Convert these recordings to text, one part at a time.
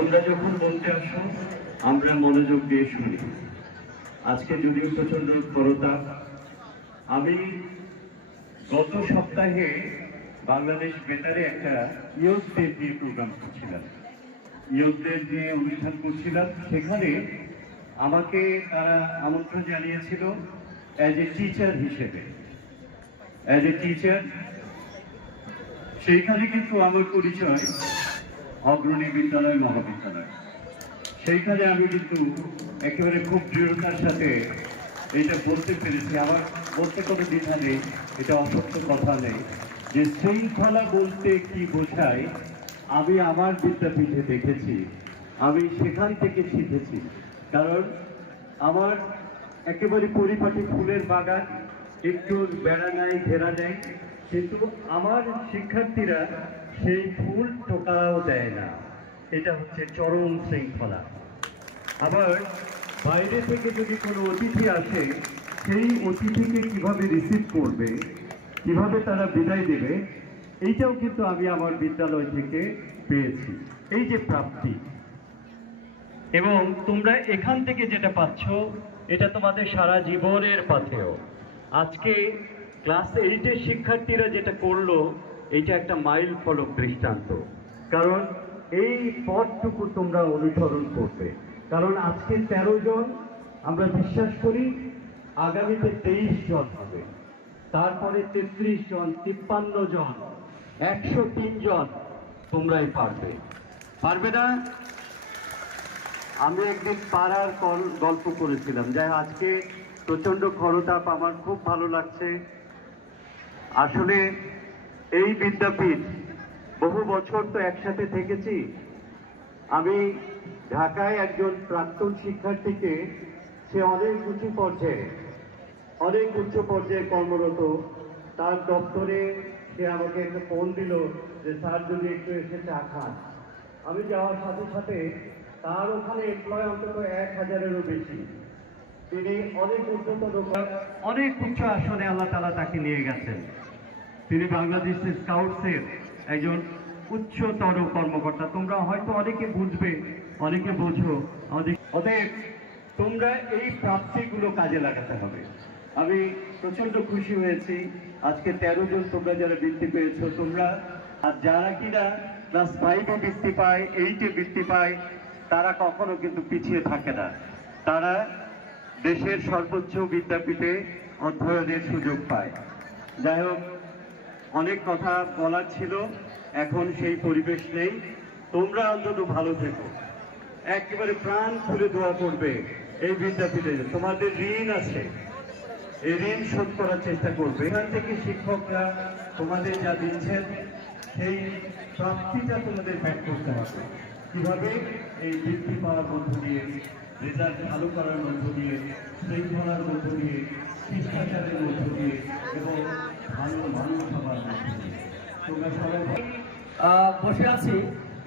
তোমরা যখন বলতে আসো আমরা মনোযোগ দিয়ে শুনি। আজকে যদিও প্রচন্ড খরতা, আমি গত সপ্তাহে বাংলাদেশ বেতারে একটা ইয়ুথদের নিয়ে প্রোগ্রাম করছিলাম, ইয়ুথদের নিয়ে অনুষ্ঠান করছিলাম। সেখানে আমাকে তারা আমন্ত্রণ জানিয়েছিল অ্যাজ এ টিচার হিসেবে, অ্যাজ এ টিচার। সেইখানে কিন্তু আমার পরিচয় অগ্রণী বিদ্যালয় মহাবিদ্যালয়। সেইখানে আমি কিন্তু একেবারে খুব দৃঢ়তার সাথে এটা বলতে পেরেছি। আমার বলতে কোনো দ্বিধা নেই, এটা অসত্য কথা নেই যে শৃঙ্খলা বলতে কি বোঝায় আমি আমার বিদ্যাপীঠে দেখেছি, আমি সেখান থেকে শিখেছি। কারণ আমার একেবারে পরিপাটি ফুলের বাগান, একটু বেড়া নাই, ঘেরা নেই, কিন্তু আমার শিক্ষার্থীরা সেই ফুল টোকাও দেয় না। এটা হচ্ছে চরম শৃঙ্খলা। আবার বাইরে থেকে যদি কোনো অতিথি আসে, সেই অতিথিকে কিভাবে রিসিভ করবে, কিভাবে তারা বিদায় দেবে, এইটাও কিন্তু আমি আমার বিদ্যালয় থেকে পেয়েছি। এই যে প্রাপ্তি, এবং তোমরা এখান থেকে যেটা পাচ্ছ এটা তোমাদের সারা জীবনের পাথেয়। আজকে ক্লাস 8-এর শিক্ষার্থীরা যেটা করলো, এইটা একটা মাইল ফলক দৃষ্টান্ত। কারণ এই পথটুকু তোমরা অনুসরণ করবে। কারণ আজকে 13 জন, আমরা বিশ্বাস করি আগামীতে 23 জন হবে, তারপরে 33 জন, 53 জন, 103 জন। তোমরাই পারবে, পারবে না? আমি একদিন পাড়ার গল্প করেছিলাম, যাই আজকে প্রচন্ড খরতাপ, আমার খুব ভালো লাগছে। আসলে এই বিদ্যাপীঠ বহু বছর তো একসাথে থেকেছি। আমি ঢাকায় একজন প্রাক্তন শিক্ষার্থীকে, সে অনেক উঁচু পর্যায়ে কর্মরত, তার দপ্তরে সে আমাকে একটা ফোন দিল যে স্যার যদি একটু এসে চা খান। আমি যাওয়ার সাথে সাথে তার ওখানে এমপ্লয় অন্তত 1000-এরও বেশি। তিনি অনেক অনেক উচ্চ আসনে আল্লাহ তাআলা তাকে নিয়ে গেছেন। তিনি বাংলাদেশ স্কাউটসের একজন উচ্চতর কর্মকর্তা। তোমরা হয়তো অনেকে বুঝবে, অনেকে বোঝো। অতএব তোমরা এই প্রাপ্তিগুলো কাজে লাগাতে হবে। আমি প্রচন্ড খুশি হয়েছি আজকে 13 জন তোমরা যারা বৃত্তি পেয়েছো তোমরা। আর যারা কিনা ক্লাস 5-এ বৃত্তি পায়, 8-এ বৃত্তি পায়, তারা কখনো কিন্তু পিছিয়ে থাকে না। তারা দেশের সর্বোচ্চ বিদ্যাপীঠে অধ্যয়নের সুযোগ পায়। যাই হোক, অনেক কথা বলার ছিল, এখন সেই পরিবেশ নেই। তোমরা অন্তত ভালো থেকো, একেবারে প্রাণ খুলে দোয়া করবে। এই বিদ্যাপীঠে তোমাদের ঋণ আছে, এই ঋণ শোধ করার চেষ্টা করবে। এখান থেকে শিক্ষকরা তোমাদের যা দিচ্ছেন সেই প্রাপ্তিটা তোমাদের ব্যাক করতে হবে। কিভাবে? এই বৃত্তি পাওয়ার মধ্য দিয়ে, রেজাল্ট ভালো করার মধ্য দিয়ে, শৃঙ্খলার মধ্য দিয়ে, শিষ্টাচারের মধ্য দিয়ে, এবং ভালো মানুষ হবার মধ্য দিয়ে। তোমরা সবাই বসে আছি,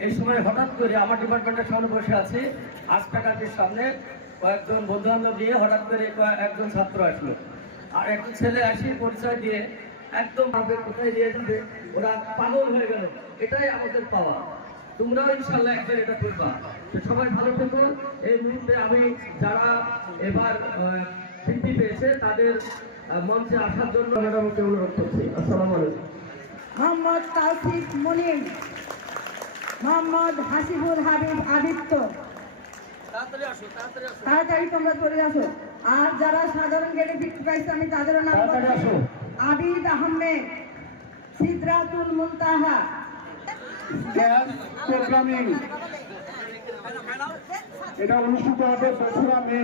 এই সময় হঠাৎ করে আমার ডিপার্টমেন্টের সামনে বসে আছি, হাসপাতালের সামনে কয়েকজন বন্ধু বান্ধব দিয়ে হঠাৎ করে একজন ছাত্র আসলো, আর একজন ছেলে আসি পরিচয় দিয়ে একদম কোথায় দিয়ে যাবে, ওরা পাগল হয়ে গেল। এটাই আমাদের পাওয়া। তোমরাও ইনশাল্লাহ একদিন এটা করবা। তো সবাই ভালো থেকো। এই মুহূর্তে আমি যারা এবার বৃত্তি পেয়েছে তাদের মঞ্চে আসার জন্য ম্যাডামকে অনুরোধ করছি। আসসালামু আলাইকুম। মোহাম্মদ তাওফিক মুনিম, মোহাম্মদ হাসিবুল হাবিব আদিত্য, তাড়াতাড়ি তোমরা চলে আসো। আর যারা সাধারণ গেটে বৃত্তি পাইছে আমি তাদেরও নাম বলছি: আবিদ আহমেদ, সিদরাতুল মুনতাহা, প্রোগ্রামিং। এটা অনুষ্ঠিত হবে 2রা মে।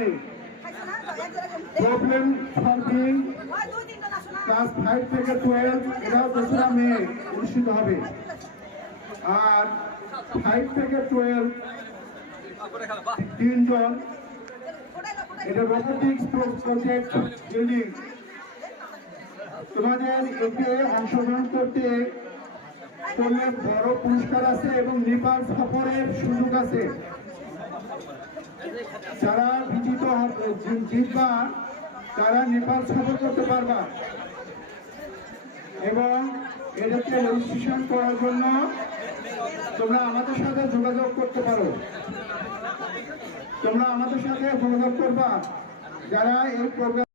প্রবলেম সলভিং ক্লাস 5 থেকে 12, এটা 2রা মে অনুষ্ঠিত হবে। আর 5 থেকে 12 3 জন, এটা রোবোটিক্স প্রজেক্ট বিল্ডিং। তোমাদের এতে অংশগ্রহণ করতে তোমার বড় পুরস্কার আছে এবং নেপাল সফরের সুযোগ আছে। যারা জিতবা তারা নেপাল সফর করতে পারবা, এবং এটাকে রেজিস্ট্রেশন করার জন্য তোমরা আমাদের সাথে যোগাযোগ করতে পারো। তোমরা আমাদের সাথে যোগাযোগ করবা যারা এই প্রোগ্রাম